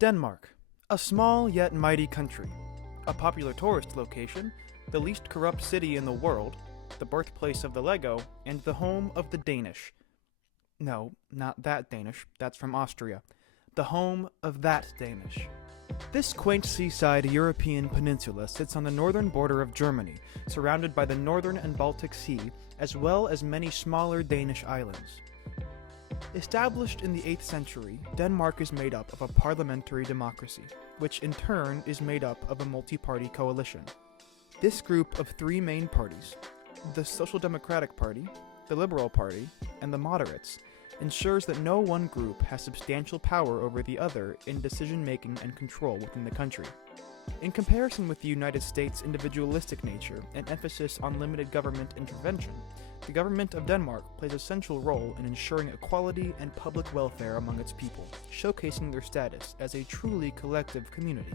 Denmark, a small yet mighty country, a popular tourist location, the least corrupt city in the world, the birthplace of the Lego, and the home of the Danish. No, not that Danish, that's from Austria. The home of that Danish. This quaint seaside European peninsula sits on the northern border of Germany, surrounded by the Northern and Baltic Sea, as well as many smaller Danish islands. Established in the 8th century, Denmark is made up of a parliamentary democracy, which in turn is made up of a multi-party coalition. This group of three main parties, the Social Democratic Party, the Liberal Party, and the Moderates, ensures that no one group has substantial power over the other in decision-making and control within the country. In comparison with the United States' individualistic nature and emphasis on limited government intervention, the government of Denmark plays a central role in ensuring equality and public welfare among its people, showcasing their status as a truly collective community.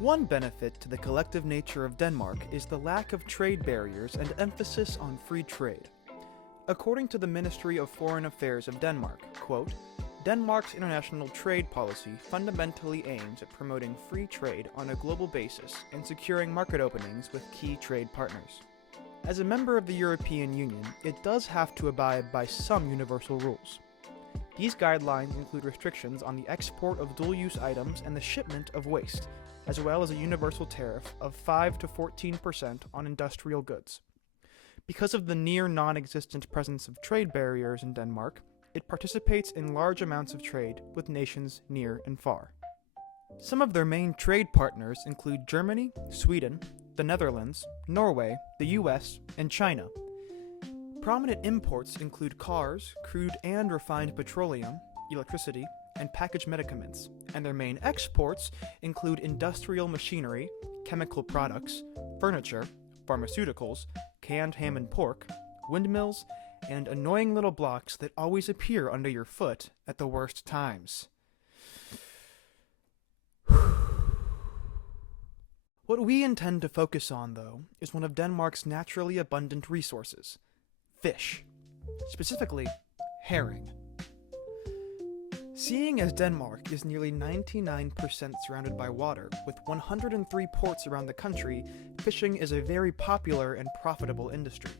One benefit to the collective nature of Denmark is the lack of trade barriers and emphasis on free trade. According to the Ministry of Foreign Affairs of Denmark, quote, Denmark's international trade policy fundamentally aims at promoting free trade on a global basis and securing market openings with key trade partners. As a member of the European Union, it does have to abide by some universal rules. These guidelines include restrictions on the export of dual-use items and the shipment of waste, as well as a universal tariff of 5 to 14% on industrial goods. Because of the near non-existent presence of trade barriers in Denmark, it participates in large amounts of trade with nations near and far. Some of their main trade partners include Germany, Sweden, the Netherlands, Norway, the US, and China. Prominent imports include cars, crude and refined petroleum, electricity, and packaged medicaments, and their main exports include industrial machinery, chemical products, furniture, pharmaceuticals, canned ham and pork, windmills, and annoying little blocks that always appear under your foot at the worst times. What we intend to focus on, though, is one of Denmark's naturally abundant resources: fish. Specifically, herring. Seeing as Denmark is nearly 99% surrounded by water, with 103 ports around the country, fishing is a very popular and profitable industry.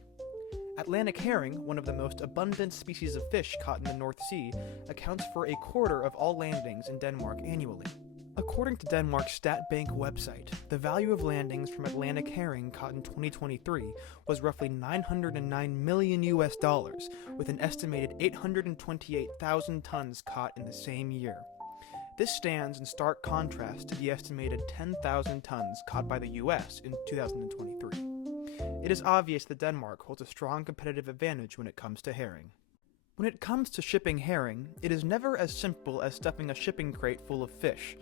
Atlantic herring, one of the most abundant species of fish caught in the North Sea, accounts for a quarter of all landings in Denmark annually. According to Denmark's Stat Bank website, the value of landings from Atlantic herring caught in 2023 was roughly $909 million, with an estimated 828,000 tons caught in the same year. This stands in stark contrast to the estimated 10,000 tons caught by the US in 2023. It is obvious that Denmark holds a strong competitive advantage when it comes to herring. When it comes to shipping herring, it is never as simple as stuffing a shipping crate full of fish.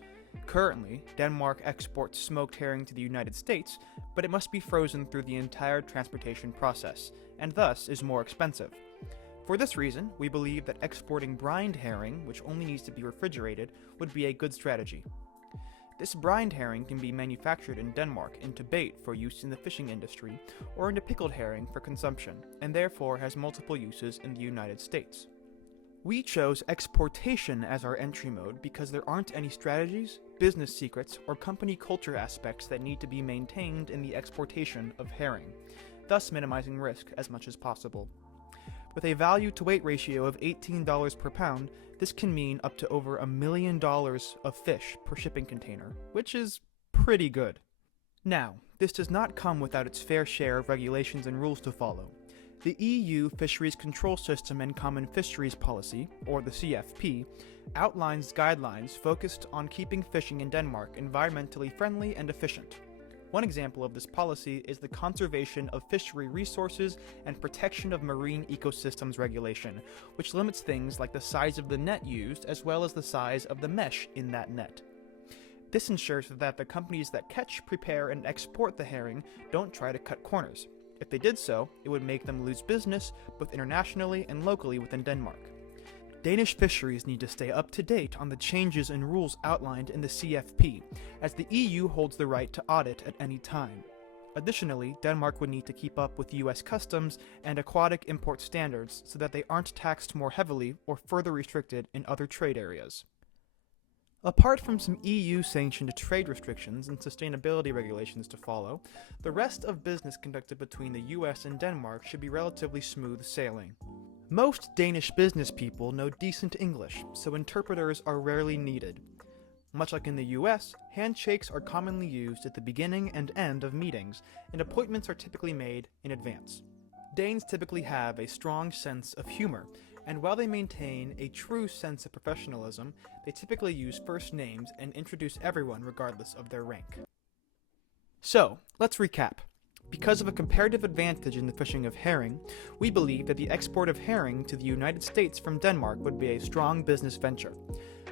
Currently, Denmark exports smoked herring to the United States, but it must be frozen through the entire transportation process, and thus is more expensive. For this reason, we believe that exporting brined herring, which only needs to be refrigerated, would be a good strategy. This brined herring can be manufactured in Denmark into bait for use in the fishing industry, or into pickled herring for consumption, and therefore has multiple uses in the United States. We chose exportation as our entry mode because there aren't any strategies, business secrets, or company culture aspects that need to be maintained in the exportation of herring, thus minimizing risk as much as possible. With a value-to-weight ratio of $18 per pound, this can mean up to over $1 million of fish per shipping container, which is pretty good. Now, this does not come without its fair share of regulations and rules to follow. The EU Fisheries Control System and Common Fisheries Policy, or the CFP, outlines guidelines focused on keeping fishing in Denmark environmentally friendly and efficient. One example of this policy is the Conservation of Fishery Resources and Protection of Marine Ecosystems regulation, which limits things like the size of the net used as well as the size of the mesh in that net. This ensures that the companies that catch, prepare, and export the herring don't try to cut corners. If they did so, it would make them lose business both internationally and locally within Denmark. Danish fisheries need to stay up to date on the changes and rules outlined in the CFP, as the EU holds the right to audit at any time. Additionally, Denmark would need to keep up with US customs and aquatic import standards so that they aren't taxed more heavily or further restricted in other trade areas. Apart from some EU-sanctioned trade restrictions and sustainability regulations to follow, the rest of business conducted between the US and Denmark should be relatively smooth sailing. Most Danish business people know decent English, so interpreters are rarely needed. Much like in the US, handshakes are commonly used at the beginning and end of meetings, and appointments are typically made in advance. Danes typically have a strong sense of humor, and while they maintain a true sense of professionalism, they typically use first names and introduce everyone regardless of their rank. So, let's recap. Because of a comparative advantage in the fishing of herring, we believe that the export of herring to the United States from Denmark would be a strong business venture.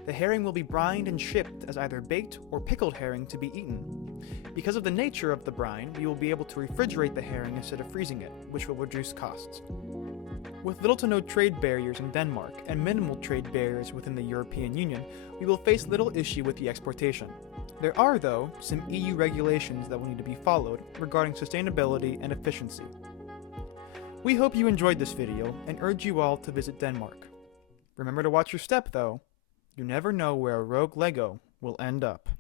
The herring will be brined and shipped as either baked or pickled herring to be eaten. Because of the nature of the brine, we will be able to refrigerate the herring instead of freezing it, which will reduce costs. With little to no trade barriers in Denmark and minimal trade barriers within the European Union, we will face little issue with the exportation. There are, though, some EU regulations that will need to be followed regarding sustainability and efficiency. We hope you enjoyed this video and urge you all to visit Denmark. Remember to watch your step, though. You never know where a rogue Lego will end up.